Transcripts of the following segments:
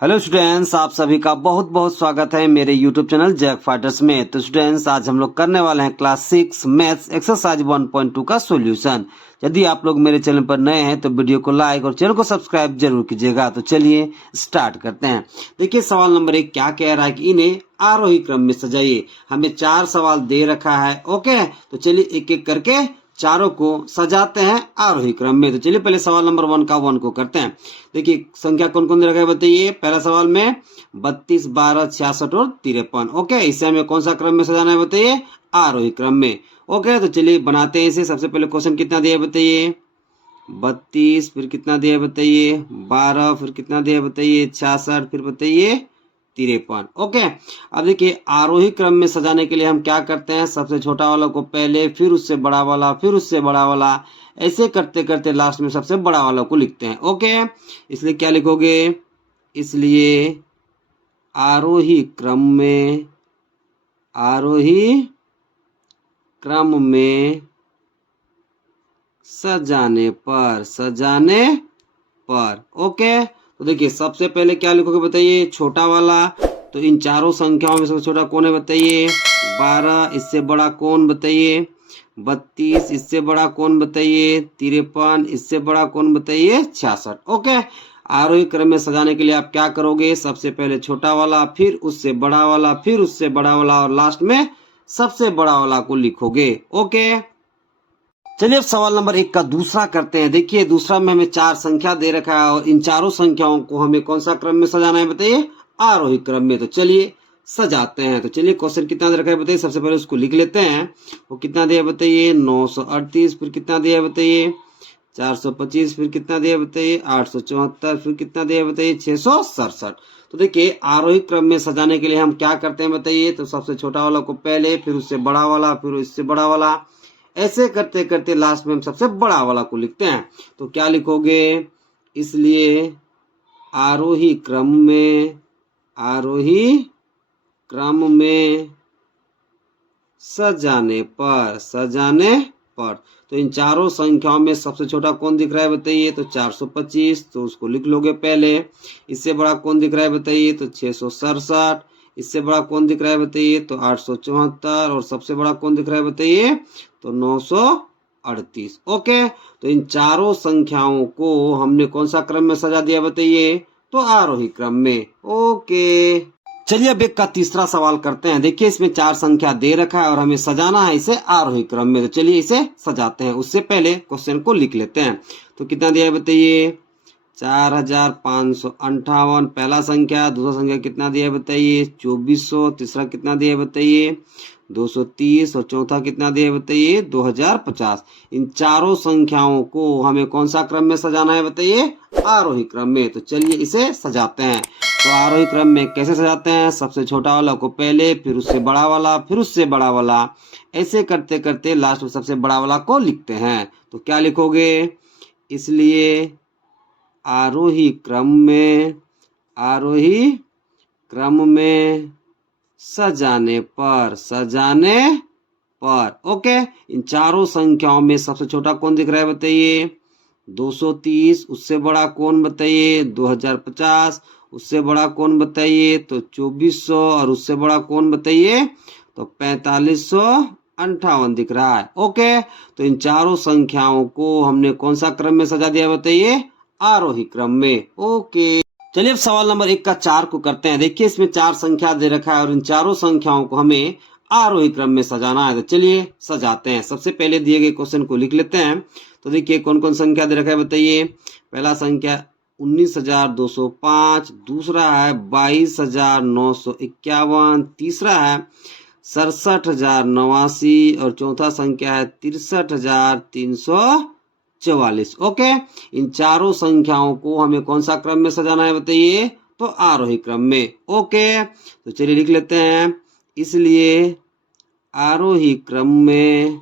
Hello students, आप सभी का बहुत बहुत स्वागत है मेरे यूट्यूब चैनल जैक फाइटर्स में। तो स्टूडेंट्स, आज हम लोग करने वाले हैं क्लास 6 मैथ्स एक्सरसाइज 1.2 का सॉल्यूशन। यदि आप लोग मेरे चैनल पर नए हैं तो वीडियो को लाइक और चैनल को सब्सक्राइब जरूर कीजिएगा। तो चलिए स्टार्ट करते हैं। देखिए, सवाल नंबर 1 क्या कह रहा है कि इन्हें आरोही क्रम में सजाइए। हमें 4 सवाल दे रखा है। ओके, तो चलिए एक एक करके चारों को सजाते हैं आरोही क्रम में। तो चलिए पहले सवाल नंबर 1 का 1 को करते हैं। देखिए संख्या कौन कौन दे रखा है बताइए। पहला सवाल में 32, 12, 66 और 53। ओके, इसे हमें कौन सा क्रम में सजाना है बताइए? आरोही क्रम में। ओके, तो चलिए बनाते हैं इसे। सबसे पहले क्वेश्चन कितना दिया है बताइए? 32, फिर कितना दिया है बताइए? 12, फिर कितना दिया है बताइए? 66, फिर बताइए 53। ओके, अब देखिए आरोही क्रम में सजाने के लिए हम क्या करते हैं? सबसे छोटा वाला को पहले, फिर उससे बड़ा वाला, फिर उससे बड़ा वाला, ऐसे करते करते लास्ट में सबसे बड़ा वाला को लिखते हैं। ओके, इसलिए क्या लिखोगे? इसलिए आरोही क्रम में सजाने पर। ओके, तो देखिए सबसे पहले क्या लिखोगे बताइए? छोटा वाला। तो इन चारों संख्याओं में सबसे छोटा कौन है बताइए? 12। इससे बड़ा कौन बताइए? 32। इससे बड़ा कौन बताइए? 53। इससे बड़ा कौन बताइए? 66। ओके, आरोही क्रम में सजाने के लिए आप क्या करोगे? सबसे पहले छोटा वाला, फिर उससे बड़ा वाला, फिर उससे बड़ा वाला और लास्ट में सबसे बड़ा वाला को लिखोगे। ओके, चलिए अब सवाल नंबर 1 का दूसरा करते हैं। देखिए दूसरा में हमें 4 संख्या दे रखा है और इन चारों संख्याओं को हमें कौन सा क्रम में सजाना है बताइए? आरोही क्रम में। तो चलिए सजाते हैं। तो चलिए क्वेश्चन कितना दे रखा है बताइए? सबसे पहले उसको लिख लेते हैं। वो कितना दिया बताइए? 938। फिर कितना दिया बताइए? 425। फिर कितना दिया बताइए? 874। फिर कितना दिया बताइए? 667। तो देखिए आरोही क्रम में सजाने के लिए हम क्या करते हैं बताइए? तो सबसे छोटा वाला को पहले, फिर उससे बड़ा वाला, फिर उससे बड़ा वाला, ऐसे करते करते लास्ट में हम सबसे बड़ा वाला को लिखते हैं। तो क्या लिखोगे? इसलिए आरोही क्रम में सजाने पर। तो इन चारों संख्याओं में सबसे छोटा कौन दिख रहा है बताइए? तो 425, तो उसको लिख लोगे पहले। इससे बड़ा कौन दिख रहा है बताइए? तो 667। इससे बड़ा कौन दिख रहा है बताइए? तो 874। और सबसे बड़ा कौन दिख रहा है बताइए? तो 938। ओके, तो इन चारों संख्याओं को हमने कौन सा क्रम में सजा दिया बताइए? तो आरोही क्रम में। ओके, चलिए अब एक का तीसरा सवाल करते हैं। देखिए इसमें 4 संख्या दे रखा है और हमें सजाना है इसे आरोही क्रम में। तो चलिए इसे सजाते हैं। उससे पहले क्वेश्चन को लिख लेते हैं। तो कितना दिया है बताइए? 4558 पहला संख्या। दूसरा संख्या कितना दिया है बताइए? 2400। तीसरा कितना दिया है बताइए? 230। और चौथा कितना दिया है बताइए? 2050। इन चारों संख्याओं को हमें कौन सा क्रम में सजाना है बताइए? आरोही क्रम में। तो चलिए इसे सजाते हैं। तो आरोही क्रम में कैसे सजाते हैं? सबसे छोटा वाला को पहले, फिर उससे बड़ा वाला, फिर उससे बड़ा वाला, ऐसे करते करते लास्ट में सबसे बड़ा वाला को लिखते हैं। तो क्या लिखोगे? इसलिए आरोही क्रम में सजाने पर। ओके, इन चारों संख्याओं में सबसे छोटा कौन दिख रहा है बताइए? 230। उससे बड़ा कौन बताइए? 2050। उससे बड़ा कौन बताइए? तो 2400। और उससे बड़ा कौन बताइए? तो 4558 दिख रहा है। ओके, तो इन चारों संख्याओं को हमने कौन सा क्रम में सजा दिया बताइए? आरोही क्रम में। ओके, चलिए अब सवाल नंबर 1 का 4 को करते हैं। देखिए इसमें 4 संख्या दे रखा है और इन चारों संख्याओं को हमें आरोही क्रम में सजाना है। तो चलिए सजाते हैं। सबसे पहले दिए गए क्वेश्चन को लिख लेते हैं। तो देखिए कौन कौन संख्या दे रखा है बताइए? पहला संख्या 19205। दूसरा है 22951। तीसरा है 67089। और चौथा संख्या है 63344। ओके, इन चारों संख्याओं को हमें कौन सा क्रम में सजाना है बताइए? तो आरोही क्रम में। ओके, तो चलिए लिख लेते हैं। इसलिए आरोही क्रम में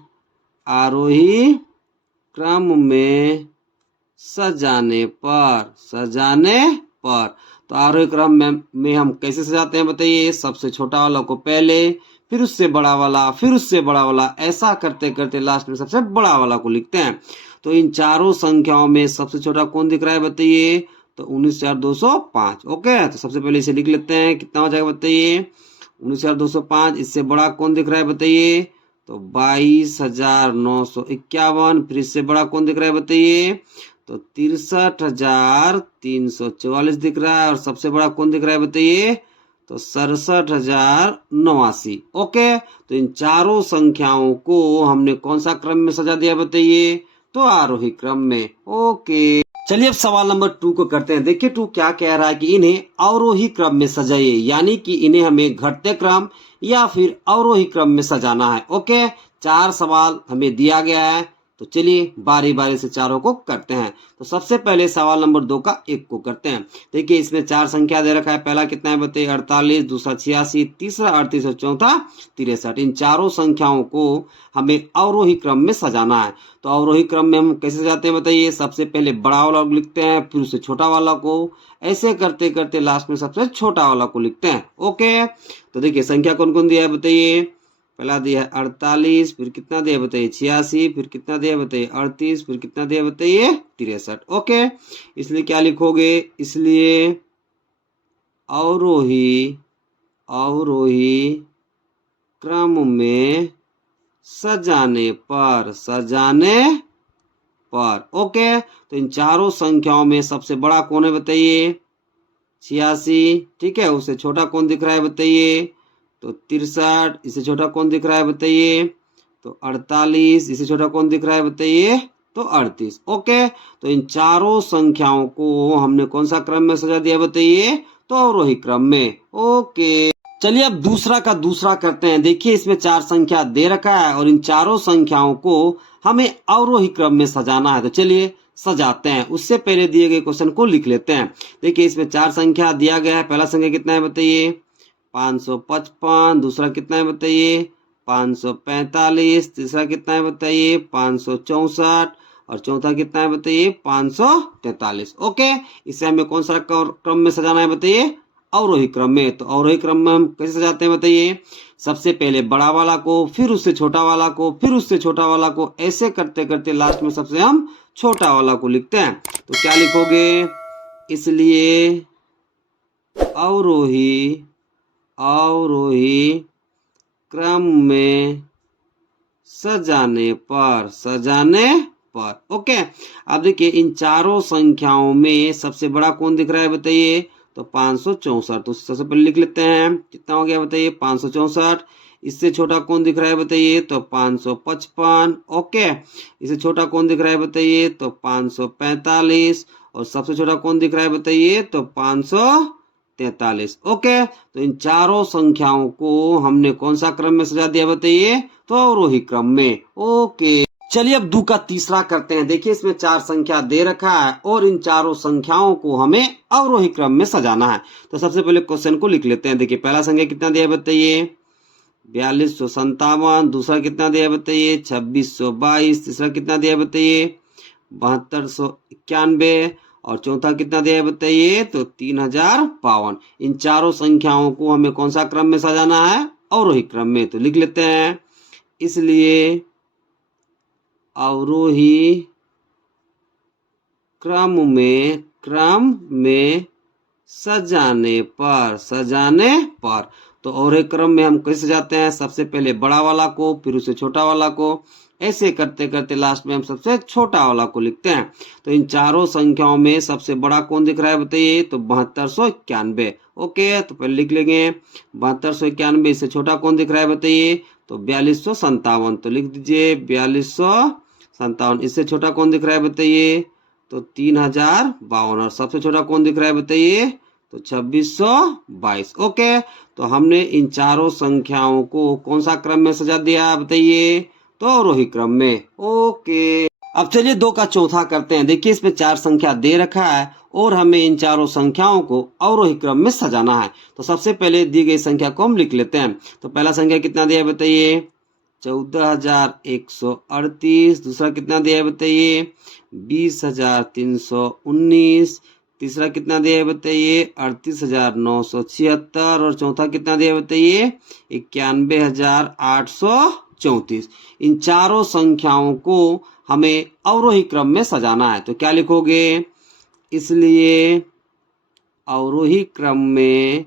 सजाने पर। तो आरोही क्रम में हम कैसे सजाते हैं बताइए? सबसे छोटा वाला को पहले, फिर उससे बड़ा वाला, फिर उससे बड़ा वाला, ऐसा करते करते लास्ट में सबसे बड़ा वाला को लिखते हैं। तो इन चारों संख्याओं में सबसे छोटा कौन दिख रहा है बताइए? तो 19,205। ओके, तो सबसे पहले इसे लिख लेते हैं, कितना हो जाएगा बताइए 19,205। इससे बड़ा कौन दिख रहा है बताइए, तो 22,951। फिर इससे बड़ा कौन दिख रहा है बताइए, तो 63,344 दिख रहा है। और सबसे बड़ा कौन दिख रहा है बताइए, तो 67,089। ओके, तो इन चारों संख्याओं को हमने कौन सा क्रम में सजा दिया बताइए, तो आरोही क्रम में। ओके, चलिए अब सवाल नंबर 2 को करते हैं। देखिए 2 क्या कह रहा है कि इन्हें अवरोही क्रम में सजाइए, यानी कि इन्हें हमें घटते क्रम या फिर अवरोही क्रम में सजाना है। ओके, 4 सवाल हमें दिया गया है, तो चलिए बारी बारी से चारों को करते हैं। तो सबसे पहले सवाल नंबर 2 का 1 को करते हैं। देखिए इसमें 4 संख्या दे रखा है। पहला कितना है बताइए 48, दूसरा 86, तीसरा 38 और चौथा 63। इन चारों संख्याओं को हमें अवरोही क्रम में सजाना है। तो अवरोही क्रम में हम कैसे सजाते हैं बताइए, सबसे पहले बड़ा वाला लिखते हैं, फिर उससे छोटा वाला को, ऐसे करते करते लास्ट में सबसे छोटा वाला को लिखते हैं। ओके, तो देखिए संख्या कौन कौन दिया है बताइए, पहला दिया है 48, फिर कितना दिया बताइए 86, फिर कितना दिया बताइए 38, फिर कितना दिया बताइए 63। ओके, इसलिए क्या लिखोगे, इसलिए अवरोही क्रम में सजाने पर। ओके, तो इन चारों संख्याओं में सबसे बड़ा कौन है बताइए 86। ठीक है, उससे छोटा कौन दिख रहा है बताइए, तो 63। इससे छोटा कौन दिख रहा है बताइए, तो 48। इससे छोटा कौन दिख रहा है बताइए, तो 38। ओके, तो इन चारों संख्याओं को हमने कौन सा क्रम में सजा दिया बताइए, तो अवरोही क्रम में। ओके, चलिए अब दूसरा का दूसरा करते हैं। देखिए इसमें 4 संख्या दे रखा है और इन चारों संख्याओं को हमें अवरोही क्रम में सजाना है। तो चलिए सजाते हैं। उससे पहले दिए गए क्वेश्चन को लिख लेते हैं। देखिए इसमें 4 संख्या दिया गया है। पहला संख्या कितना है बताइए 555, दूसरा कितना है बताइए 545, तीसरा कितना है बताइए 564 और चौथा कितना है बताइए 543। ओके, इसे हमें कौन सा क्रम में सजाना है बताइए, अवरोही क्रम में। तो अवरोही क्रम में हम कैसे सजाते हैं बताइए, सबसे पहले बड़ा वाला को, फिर उससे छोटा वाला को, फिर उससे छोटा वाला को, ऐसे करते करते लास्ट में सबसे हम छोटा वाला को लिखते हैं। तो क्या लिखोगे, इसलिए अवरोही क्रम में सजाने पर। ओके, अब देखिए इन चारों संख्याओं में सबसे बड़ा कौन दिख रहा है बताइए, तो 564। तो सबसे पहले लिख लेते हैं, कितना हो गया बताइए 564। इससे छोटा कौन दिख रहा है बताइए, तो 555। ओके, इससे छोटा कौन दिख रहा है बताइए, तो 545 और सबसे छोटा कौन दिख रहा है बताइए, तो 543। ओके, तो इन चारों संख्याओं को हमने कौन सा क्रम में सजा दिया बताइए, तो अवरोही क्रम में। ओके, चलिए अब 2 का तीसरा करते हैं। देखिए इसमें 4 संख्या दे रखा है और इन चारों संख्याओं को हमें अवरोही क्रम में सजाना है। तो सबसे पहले क्वेश्चन को लिख लेते हैं। देखिए पहला संख्या कितना दिया बताइए 4257, दूसरा कितना दिया बताइए 2622, तीसरा कितना दिया बताइए 7291 और चौथा कितना दिया बताइए, तो 3052। इन चारों संख्याओं को हमें कौन सा क्रम में सजाना है, अवरोही क्रम में। तो लिख लेते हैं, इसलिए अवरोही क्रम में सजाने पर। तो अवरोही क्रम में हम कैसे सजाते हैं, सबसे पहले बड़ा वाला को, फिर उससे छोटा वाला को, ऐसे करते करते लास्ट में हम सबसे छोटा वाला को लिखते हैं। तो इन चारों संख्याओं में सबसे बड़ा कौन दिख रहा है बताइए, तो 7291। ओके, तो पहले लिख लेंगे 7291। इससे छोटा कौन दिख रहा है बताइए, तो 4257। तो लिख दीजिए 4257। इससे छोटा कौन दिख रहा है बताइए, तो 3052 और सबसे छोटा कौन दिख रहा है बताइए, तो 2622। ओके, तो हमने इन चारों संख्याओं को कौन सा क्रम में सजा दिया बताइए, तो अवरोही क्रम में। ओके, अब चलिए 2 का चौथा करते हैं। देखिए इसमें 4 संख्या दे रखा है और हमें इन चारों संख्याओं को अवरोही क्रम में सजाना है। तो सबसे पहले दी गई संख्या को हम लिख लेते हैं। तो पहला संख्या कितना दिया है बताइए 14,138, दूसरा कितना दिया है बताइए 20,319, तीसरा कितना दिया है बताइए 38,976 और चौथा कितना दिया है बताइए 91,834। इन चारों संख्याओं को हमें अवरोही क्रम में सजाना है। तो क्या लिखोगे, इसलिए अवरोही क्रम में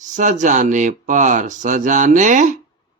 सजाने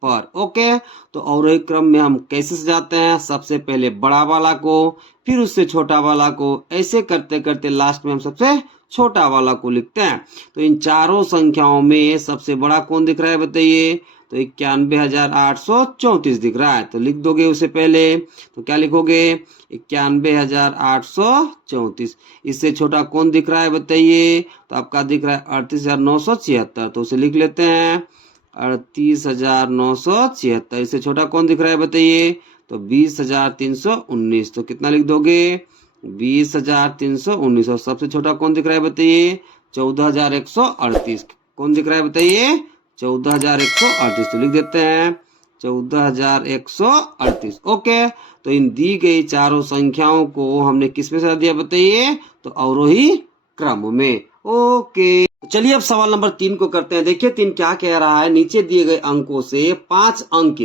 पर ओके। तो अवरोही क्रम में हम कैसे सजाते हैं, सबसे पहले बड़ा वाला को, फिर उससे छोटा वाला को, ऐसे करते करते लास्ट में हम सबसे छोटा वाला को लिखते हैं। तो इन चारों संख्याओं में सबसे बड़ा कौन दिख रहा है बताइए, तो 91,834 दिख रहा है। तो लिख दोगे उसे पहले, तो क्या लिखोगे 91,834। इससे छोटा कौन दिख रहा है बताइए, तो आपका दिख रहा है 38,976, तो उसे लिख लेते हैं 38,976। इससे छोटा कौन दिख रहा है बताइए, तो 20,319। तो कितना लिख दोगे 20,319। और सबसे छोटा कौन दिख रहा है बताइए, 14,138। कौन दिख रहा है बताइए, 14,138। तो लिख देते हैं 14,138 ओके। तो इन दी गई चारों संख्याओं को हमने किस में सजा दिया बताइए, तो अवरोही क्रम में ओके। चलिए अब सवाल नंबर 3 को करते हैं। देखिए 3 क्या कह रहा है, नीचे दिए गए अंकों से 5 अंक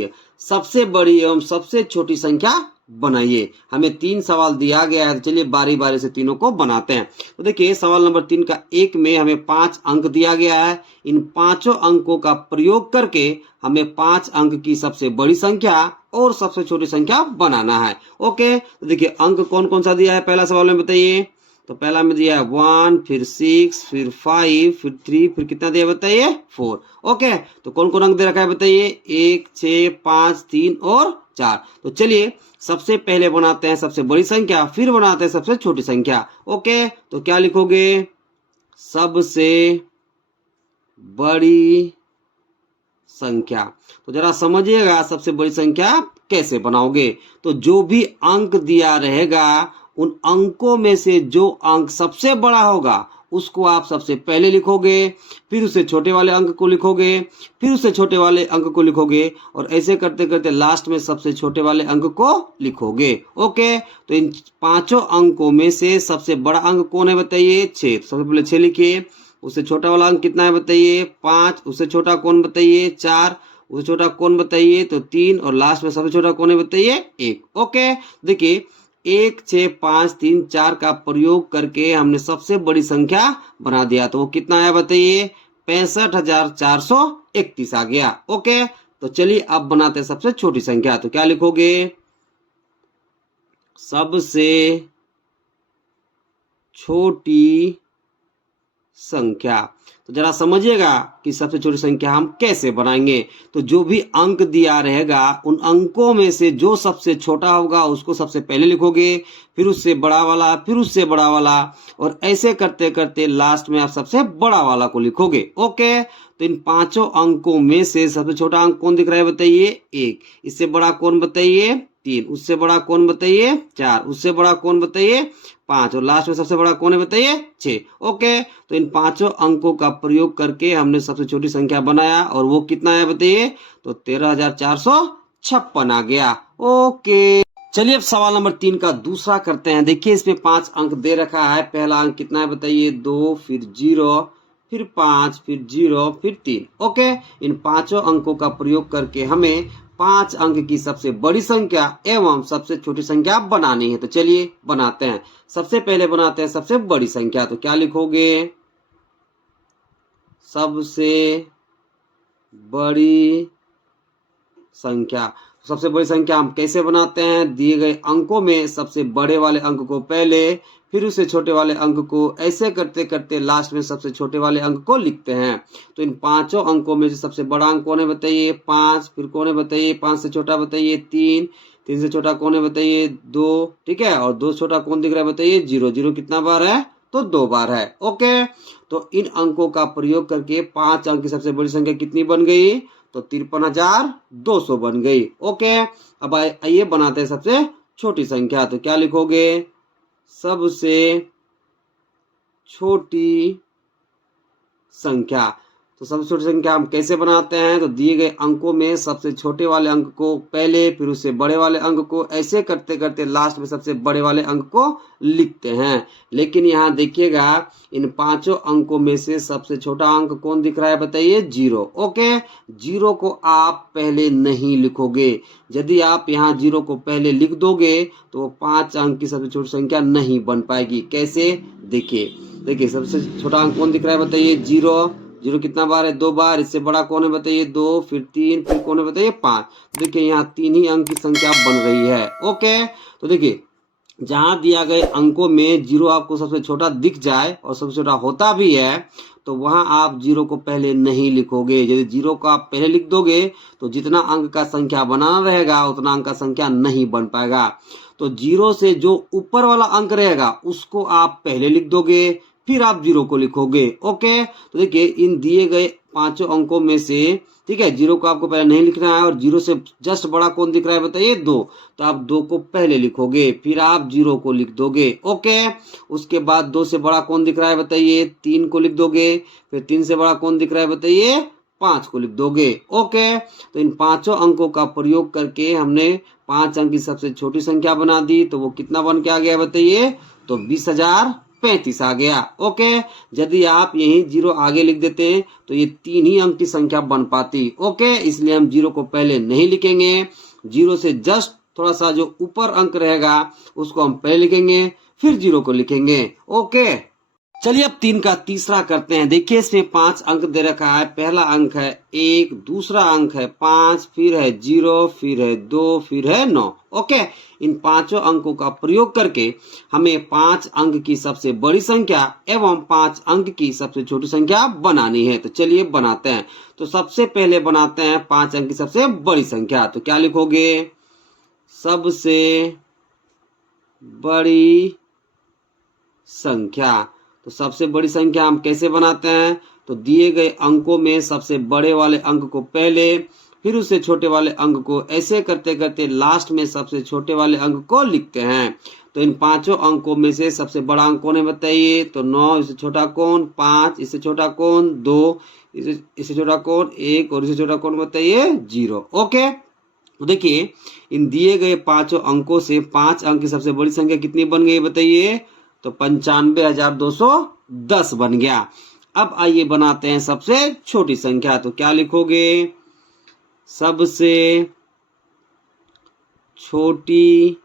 सबसे बड़ी एवं सबसे छोटी संख्या बनाइए। हमें 3 सवाल दिया गया है, तो चलिए बारी बारी से तीनों को बनाते हैं। तो देखिए सवाल नंबर 3 का 1 में हमें 5 अंक दिया गया है। इन पांचों अंकों का प्रयोग करके हमें 5 अंक की सबसे बड़ी संख्या और सबसे छोटी संख्या बनाना है ओके। तो देखिए अंक कौन कौन सा दिया है पहला सवाल में बताइए, तो पहला में दिया है 1, फिर 6, फिर 5, फिर 3, फिर कितना दिया बताइए 4 ओके। तो कौन कौन अंक दे रखा है बताइए, 1, 6, 5, 3 और 4। तो चलिए सबसे पहले बनाते हैं सबसे बड़ी संख्या, फिर बनाते हैं सबसे छोटी संख्या ओके। तो क्या लिखोगे, सबसे बड़ी संख्या। तो जरा समझिएगा सबसे बड़ी संख्या कैसे बनाओगे। तो जो भी अंक दिया रहेगा उन अंकों में से जो अंक सबसे बड़ा होगा उसको आप सबसे पहले लिखोगे, फिर उससे छोटे वाले अंक को लिखोगे, फिर उससे छोटे वाले अंक को लिखोगे, और ऐसे करते करते लास्ट में सबसे छोटे वाले अंक को लिखोगे ओके। तो इन पांचों अंकों में से सबसे बड़ा अंक कौन है बताइए, 6। सबसे पहले 6 लिखिए। उससे छोटा वाला अंक कितना है बताइए 5। उससे छोटा कौन बताइए 4। उससे छोटा कौन बताइए तो 3, और लास्ट में सबसे छोटा कौन है बताइए 1 ओके। देखिए 1, 6, 5, 3, 4 का प्रयोग करके हमने सबसे बड़ी संख्या बना दिया। तो वो कितना आया बताइए 65,431 आ गया ओके। तो चलिए अब बनाते हैं सबसे छोटी संख्या। तो क्या लिखोगे, सबसे छोटी संख्या। तो जरा समझिएगा कि सबसे छोटी संख्या हम कैसे बनाएंगे। तो जो भी अंक दिया रहेगा उन अंकों में से जो सबसे छोटा होगा उसको सबसे पहले लिखोगे, फिर उससे बड़ा वाला, फिर उससे बड़ा वाला, और ऐसे करते करते लास्ट में आप सबसे बड़ा वाला को लिखोगे ओके। तो इन पांचों अंकों में से सबसे छोटा अंक कौन दिख रहा है बताइए 1। इससे बड़ा कौन बताइए 3। उससे बड़ा कौन बताइए 4। उससे बड़ा कौन बताइए 5, और लास्ट में सबसे बड़ा कौन है बताइए 6 ओके। तो इन पांचों अंकों का प्रयोग करके हमने सबसे छोटी संख्या बनाया, और वो कितना है बताइए, तो 13,456 आ गया ओके। चलिए अब सवाल नंबर 3 का दूसरा करते हैं। देखिए इसमें 5 अंक दे रखा है। पहला अंक कितना है बताइए 2, फिर 0, फिर 5, फिर 0, फिर 3 ओके। इन पांचों अंकों का प्रयोग करके हमें 5 अंक की सबसे बड़ी संख्या एवं सबसे छोटी संख्या बनानी है। तो चलिए बनाते हैं। सबसे पहले बनाते हैं सबसे बड़ी संख्या। तो क्या लिखोगे, सबसे बड़ी संख्या। सबसे बड़ी संख्या हम कैसे बनाते हैं, दिए गए अंकों में सबसे बड़े वाले अंक को पहले, फिर उससे छोटे वाले अंक को, ऐसे करते करते लास्ट में सबसे छोटे वाले अंक को लिखते हैं। तो इन पांचों अंकों में से सबसे बड़ा अंक कौन है बताइए 5। फिर कौन है बताइए 5 से छोटा बताइए 3। 3 से छोटा कौन है बताइए 2 ठीक है। और 2 से छोटा कौन दिख रहा है बताइए 0। 0 कितना बार है तो 2 बार है ओके। तो इन अंकों का प्रयोग करके 5 अंक की सबसे बड़ी संख्या कितनी बन गई, तो 53,200 बन गई ओके। अब आइए बनाते हैं सबसे छोटी संख्या। तो क्या लिखोगे, सबसे छोटी संख्या। तो सबसे छोटी संख्या हम कैसे बनाते हैं, तो दिए गए अंकों में सबसे छोटे वाले अंक को पहले, फिर उससे बड़े वाले अंक को, ऐसे करते करते लास्ट में सबसे बड़े वाले अंक को लिखते हैं। लेकिन यहाँ देखिएगा इन पांचों अंकों में से सबसे छोटा अंक कौन दिख रहा है, बताइए, 0। ओके, 0 को आप पहले नहीं लिखोगे। यदि आप यहाँ 0 को पहले लिख दोगे तो वो 5 अंक की सबसे छोटी संख्या नहीं बन पाएगी। कैसे, देखिए सबसे छोटा अंक कौन दिख रहा है, बताइए, 0। 0 कितना बार है, 2 बार। इससे बड़ा कौन है, बताइए, 2, फिर 3, फिर कौन है, बताइए, 5। देखिए यहाँ 3 ही अंक की संख्या बन रही है। ओके, तो देखिए जहां दिया गए अंकों में 0 आपको सबसे छोटा दिख जाए और सबसे छोटा होता भी है तो वहां आप 0 को पहले नहीं लिखोगे। यदि 0 को आप पहले लिख दोगे तो जितना अंक का संख्या बनाना रहेगा उतना अंक का संख्या नहीं बन पाएगा। तो 0 से जो ऊपर वाला अंक रहेगा उसको आप पहले लिख दोगे, फिर आप 0 को लिखोगे। ओके, तो देखिए इन दिए गए पांचों अंकों में से, ठीक है, 0 को आपको पहले नहीं लिखना है और 0 से जस्ट बड़ा कौन दिख रहा है, बताइए, 2। तो आप 2 को पहले लिखोगे, फिर आप 0 को लिख दोगे। ओके, उसके बाद 2 से बड़ा कौन दिख रहा है, बताइए, 3 को लिख दोगे, फिर 3 से बड़ा कौन दिख रहा है, बताइए, 5 को लिख दोगे। ओके, तो इन पांचों अंकों का प्रयोग करके हमने 5 अंक की सबसे छोटी संख्या बना दी। तो वो कितना बन के आ गया, बताइए, तो 20,035 आ गया। ओके, यदि आप यही 0 आगे लिख देते हैं तो ये 3 ही अंक की संख्या बन पाती। ओके, इसलिए हम 0 को पहले नहीं लिखेंगे। 0 से जस्ट थोड़ा सा जो ऊपर अंक रहेगा उसको हम पहले लिखेंगे, फिर 0 को लिखेंगे। ओके, चलिए अब 3 का तीसरा करते हैं। देखिए इसमें 5 अंक दे रखा है। पहला अंक है 1, दूसरा अंक है 5, फिर है 0, फिर है 2, फिर है 9। ओके, इन पांचों अंकों का प्रयोग करके हमें 5 अंक की सबसे बड़ी संख्या एवं 5 अंक की सबसे छोटी संख्या बनानी है। तो चलिए बनाते हैं। तो सबसे पहले बनाते हैं 5 अंक की सबसे बड़ी संख्या। तो क्या लिखोगे, सबसे बड़ी संख्या। तो सबसे बड़ी संख्या हम कैसे बनाते हैं, तो दिए गए अंकों में सबसे बड़े वाले अंक को पहले, फिर उससे छोटे वाले अंक को, ऐसे करते करते लास्ट में सबसे छोटे वाले अंक को लिखते हैं। तो इन पांचों अंकों में से सबसे बड़ा अंक कौन है, बताइए, तो 9। इससे छोटा कौन, 5। इससे छोटा कौन, 2। इससे छोटा कौन, 1। और इससे छोटा कौन, बताइए, 0। ओके, तो देखिए इन दिए गए पांचों अंकों से 5 अंक की सबसे बड़ी संख्या कितनी बन गई, बताइए, तो 95,210 बन गया। अब आइए बनाते हैं सबसे छोटी संख्या। तो क्या लिखोगे, सबसे छोटी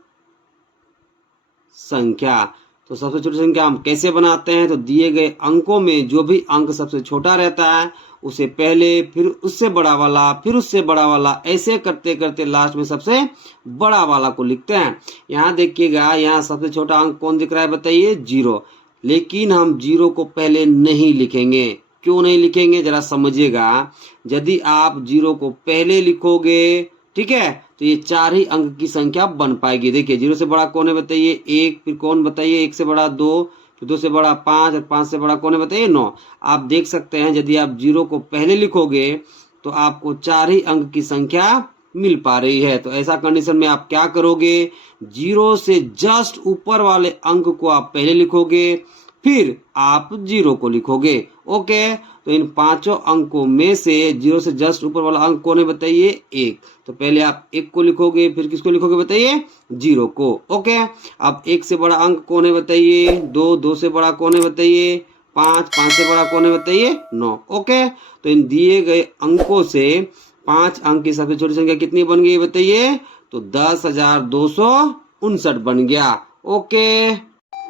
संख्या। तो सबसे छोटी संख्या हम कैसे बनाते हैं, तो दिए गए अंकों में जो भी अंक सबसे छोटा रहता है उसे पहले, फिर उससे बड़ा वाला, फिर उससे बड़ा वाला, ऐसे करते करते लास्ट में सबसे बड़ा वाला को लिखते हैं। यहाँ देखिएगा, यहाँ सबसे छोटा अंक कौन दिख रहा है, बताइए, 0। लेकिन हम 0 को पहले नहीं लिखेंगे। क्यों नहीं लिखेंगे, जरा समझिएगा। यदि आप 0 को पहले लिखोगे, ठीक है, तो ये 4 ही अंक की संख्या बन पाएगी। देखिए 0 से बड़ा कौन है, बताइए, 1। फिर कौन, बताइए, 1 से बड़ा 2, फिर 2 से बड़ा 5, और 5 से बड़ा कौन है, बताइए, 9। आप देख सकते हैं यदि आप 0 को पहले लिखोगे तो आपको 4 ही अंक की संख्या मिल पा रही है। तो ऐसा कंडीशन में आप क्या करोगे, 0 से जस्ट ऊपर वाले अंक को आप पहले लिखोगे, फिर आप 0 को लिखोगे। ओके, तो इन पांचों अंकों में से 0 से जस्ट ऊपर वाला अंक कौन है, बताइए, 1। तो पहले आप 1 को लिखोगे, फिर किसको लिखोगे, बताइए, 0 को। ओके, अब 1 से बड़ा अंक कौन है, बताइए, 2। 2 से बड़ा कौन है, बताइए, 5। 5 से बड़ा कौन है, बताइए, 9। ओके, तो इन दिए गए अंकों से 5 अंक की सबसे छोटी संख्या कितनी बन गई, बताइए, तो 10,259 बन गया। ओके,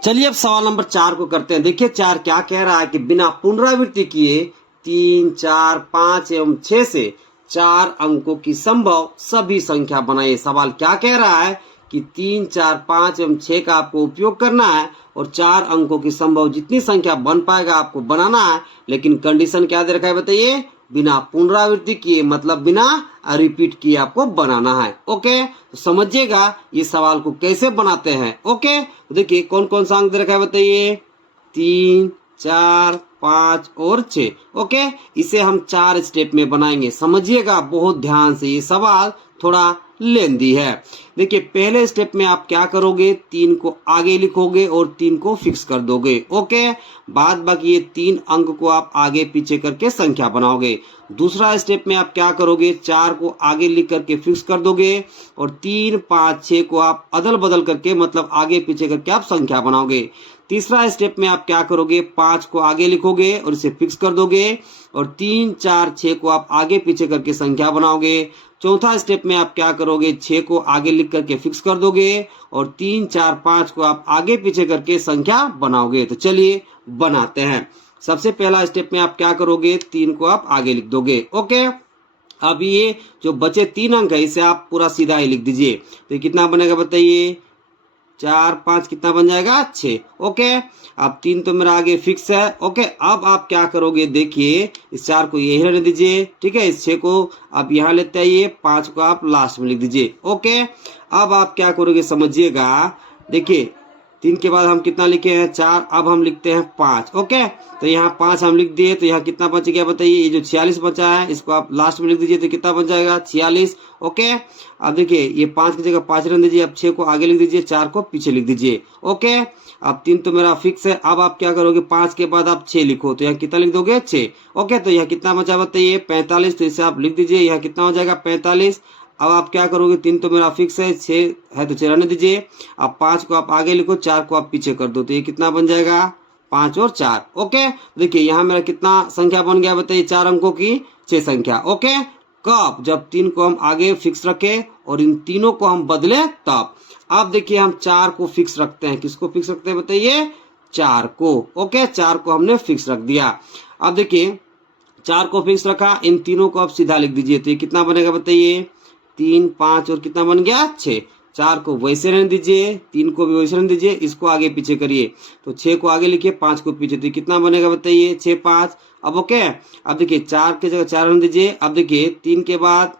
चलिए अब सवाल नंबर 4 को करते हैं। देखिए 4 क्या कह रहा है कि बिना पुनरावृत्ति किए 3, 4, 5 एवं 6 से 4 अंकों की संभव सभी संख्या बनाइए। सवाल क्या कह रहा है कि 3, 4, 5 एवं 6 का आपको उपयोग करना है और 4 अंकों की संभव जितनी संख्या बन पाएगा आपको बनाना है। लेकिन कंडीशन क्या दे रखा है, बताइए, बिना पुनरावृत्ति किए, मतलब बिना रिपीट किए आपको बनाना है। ओके, तो समझिएगा ये सवाल को कैसे बनाते हैं। ओके, तो देखिए कौन कौन सा अंक दे रखा है, बताइए, 3, 4, 5 और 6। ओके, इसे हम 4 स्टेप में बनाएंगे। समझिएगा बहुत ध्यान से, ये सवाल थोड़ा लेंदी है। देखिए पहले स्टेप में आप क्या करोगे, 3 को आगे लिखोगे और 3 को फिक्स कर दोगे। ओके, बाद बाकी ये 3 अंक को आप आगे पीछे करके संख्या बनाओगे। दूसरा स्टेप में आप क्या करोगे, 4 को आगे लिख करके फिक्स कर दोगे और 3, 5, 6 को आप अदल बदल करके मतलब आगे पीछे करके आप संख्या बनाओगे। तीसरा स्टेप में आप क्या करोगे, 5 को आगे लिखोगे और इसे फिक्स कर दोगे और 3, 4, 6 को आप आगे पीछे करके संख्या बनाओगे। चौथा स्टेप में आप क्या करोगे, 6 को आगे लिख करके फिक्स कर दोगे और 3, 4, 5 को आप आगे पीछे करके संख्या बनाओगे। तो चलिए बनाते हैं। सबसे पहला स्टेप में आप क्या करोगे, 3 को आप आगे लिख दोगे। ओके, अब ये जो बचे 3 अंक है इसे आप पूरा सीधा ही लिख दीजिए। तो ये कितना बनेगा बताइए, 4, 5 कितना बन जाएगा, 6। ओके, अब 3 तो मेरा आगे फिक्स है। ओके, अब आप क्या करोगे, देखिए इस 4 को यही रहने दीजिए, ठीक है, इस 6 को आप यहाँ लेते आइए, 5 को आप लास्ट में लिख दीजिए। ओके, अब आप क्या करोगे समझिएगा, देखिए 3 के बाद हम कितना लिखे हैं, 4, अब हम लिखते हैं 5। ओके, तो यहाँ 5 हम लिख दिए, तो यहाँ कितना बच गया बताइए, ये जो 46 बचा है इसको आप लास्ट में लिख दीजिए, तो कितना बन जाएगा, 46। ओके, अब देखिए ये 5 की जगह 5 रख दीजिए, अब 6 को आगे लिख दीजिए, 4 को पीछे लिख दीजिए। ओके, अब 3 तो मेरा फिक्स है। अब आप क्या करोगे, 5 के बाद आप 6 लिखो, तो यहाँ कितना लिख दोगे, 6। ओके, तो यहाँ कितना बचा बताइए, 45, तो इसे आप लिख दीजिए, यहाँ कितना हो जाएगा, 45। अब आप क्या करोगे, 3 तो मेरा फिक्स है, 6 है तो 6 रहने दीजिए। अब 5 को आप आगे लिखो, 4 को आप पीछे कर दो, तो ये कितना बन जाएगा, 5 और 4। ओके, देखिए यहाँ मेरा कितना संख्या बन गया बताइए, 4 अंकों की 6 संख्या। ओके, कब, जब 3 को हम आगे फिक्स रखें और इन तीनों को हम बदले तब। अब देखिए हम 4 को फिक्स रखते हैं, किसको फिक्स रखते हैं बताइए, 4 को। ओके, 4 को हमने फिक्स रख दिया। अब देखिए 4 को फिक्स रखा, इन तीनों को आप सीधा लिख दीजिए, तो ये कितना बनेगा बताइए, 3, 5 और कितना बन गया, 6। 4 को वैसे रहने दीजिए, 3 को भी वैसे रहने दीजिए, इसको आगे पीछे करिए, तो 6 को आगे लिखिए, 5 को पीछे, तो कितना बनेगा बताइए, 6, 5। अब ओके, अब देखिए 4 की जगह 4 रहने दीजिए। अब देखिए 3 के बाद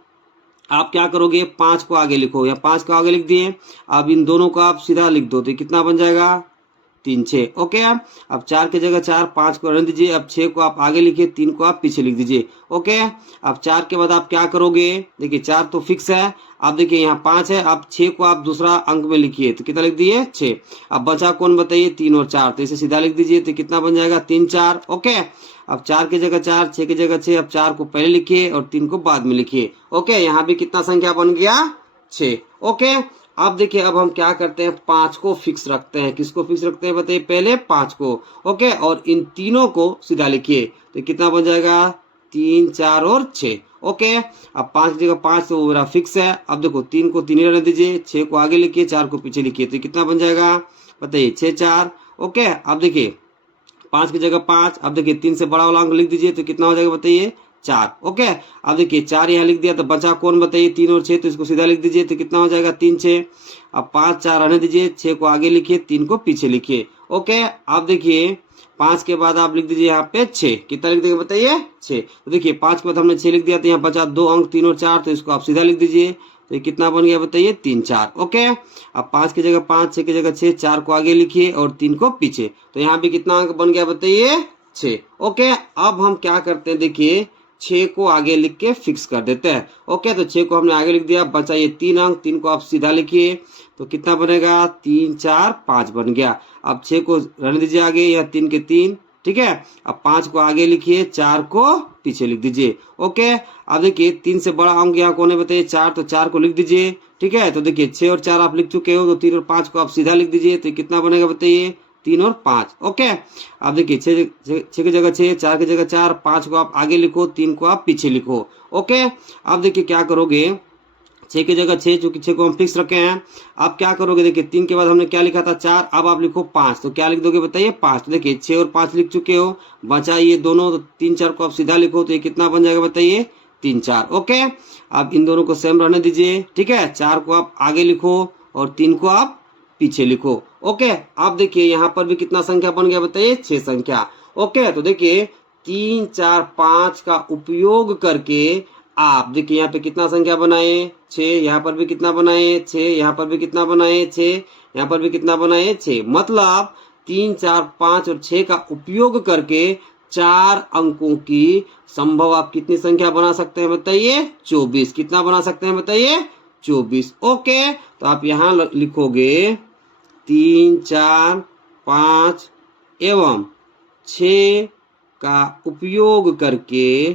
आप क्या करोगे, 5 को आगे लिखो, या 5 को आगे लिख दिए, अब इन दोनों को आप सीधा लिख दो, तो कितना बन जाएगा, 3, 6। ओके, अब 4 की जगह 4, 5 को रहने दीजिए, अब 6 को आप आगे लिखिए, 3 को आप पीछे लिख दीजिए। ओके, अब 4 के बाद आप क्या करोगे, देखिए 4 तो फिक्स है। अब देखिए यहाँ 5 है, अब 6 को आप दूसरा अंक में लिखिए, तो कितना लिख दिए, 6। अब बचा कौन बताइए, 3 और 4, तो इसे सीधा लिख दीजिए, तो कितना बन जाएगा, 3, 4। ओके, अब 4 की जगह 4, 6 की जगह 6, अब 4 को पहले लिखिए और 3 को बाद में लिखिए। ओके, यहाँ भी कितना संख्या बन गया, 6। ओके, अब देखिए अब हम क्या करते हैं, 5 को फिक्स रखते हैं, किसको फिक्स रखते हैं बताइए, पहले 5 को। ओके, और इन तीनों को सीधा लिखिए, तो कितना बन जाएगा, 3, 4 और 6। ओके, अब 5 की जगह 5 तो मेरा फिक्स है। अब देखो 3 को 3 ही रहने दीजिए, 6 को आगे लिखिए, 4 को पीछे लिखिए, तो कितना बन जाएगा बताइए, 6, 4। ओके, अब देखिए 5 की जगह 5, अब देखिए 3 से बड़ा वाला अंक लिख दीजिए, तो कितना हो जाएगा बताइए, 4। ओके, अब देखिए 4 यहाँ लिख दिया, तो बचा कौन बताइए, 3 और 6, तो इसको सीधा लिख दीजिए, तो कितना हो जाएगा, 3, 6। अब 5, 4 रहने दीजिए, 6 को आगे लिखिए, 3 को पीछे लिखिए। ओके, अब देखिए 5 के बाद आप लिख दीजिए यहाँ पे 6, कितना लिख देंगे बताइए, 6। तो देखिए 5 के बाद हमने 6 लिख दिया, तो यहाँ बचा 2 अंक, 3 और 4, तो इसको आप सीधा लिख दीजिए, तो ये कितना बन गया बताइए, 3, 4। ओके, अब 5 की जगह 5, 6 की जगह 6, 4 को आगे लिखिए और 3 को पीछे, तो यहाँ भी कितना अंक बन गया बताइए, 6। ओके, अब हम क्या करते हैं, देखिए 6 को आगे लिख के फिक्स कर देते हैं। ओके, तो 6 को हमने आगे लिख दिया, बचा ये 3 अंक, 3 को आप सीधा लिखिए, तो कितना बनेगा, 3, 4, 5 बन गया। अब 6 को रहने दीजिए आगे, या 3 के 3, ठीक है। अब 5 को आगे लिखिए, 4 को पीछे लिख दीजिए। ओके, अब देखिए 3 से बड़ा अंक यहाँ कौन है बताइए, 4, तो 4 को लिख दीजिए, ठीक है। तो देखिए 6 और 4 आप लिख चुके हो, तो 3 और 5 को आप सीधा लिख दीजिए, तो कितना बनेगा बताइए, 3 और 5। ओके, अब देखिए 6 की जगह 6, 4 की जगह 4, 5 को आप आगे लिखो, 3 को आप पीछे लिखो। ओके, अब देखिए क्या करोगे, 6 की जगह 6, चूंकि 6 को हम फिक्स रखे हैं, आप क्या करोगे, देखिए 3 के बाद हमने क्या लिखा था, 4, अब आप लिखो 5, तो क्या लिख दोगे बताइए, 5। तो देखिए 6 और 5 लिख चुके हो, बचा ये दोनों, तो 3, 4 को आप सीधा लिखो, तो ये कितना बन जाएगा बताइए, 3, 4। ओके, अब इन दोनों को सेम रहने दीजिए, ठीक है। 4 को आप आगे लिखो और 3 को आप पीछे लिखो। ओके, अब देखिए यहाँ पर भी कितना संख्या बन गया बताइए, 6 संख्या। ओके, तो देखिए 3, 4, 5 का उपयोग करके आप देखिए यहाँ पे कितना संख्या बनाए, 6, यहाँ पर भी कितना बनाए, 6, यहाँ पर भी कितना बनाए, 6, यहाँ पर भी कितना बनाए, 6। मतलब 3, 4, 5 और 6 का उपयोग करके 4 अंकों की संभव आप कितनी संख्या बना सकते हैं बताइए? 24। कितना बना सकते हैं बताइए? 24। ओके, तो आप यहाँ लिखोगे 3, 4, 5 एवं 6 का उपयोग करके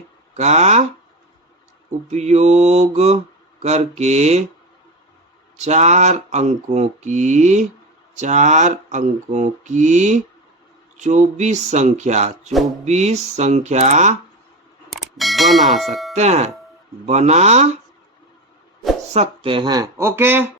4 अंकों की 24 संख्या बना सकते हैं। ओके।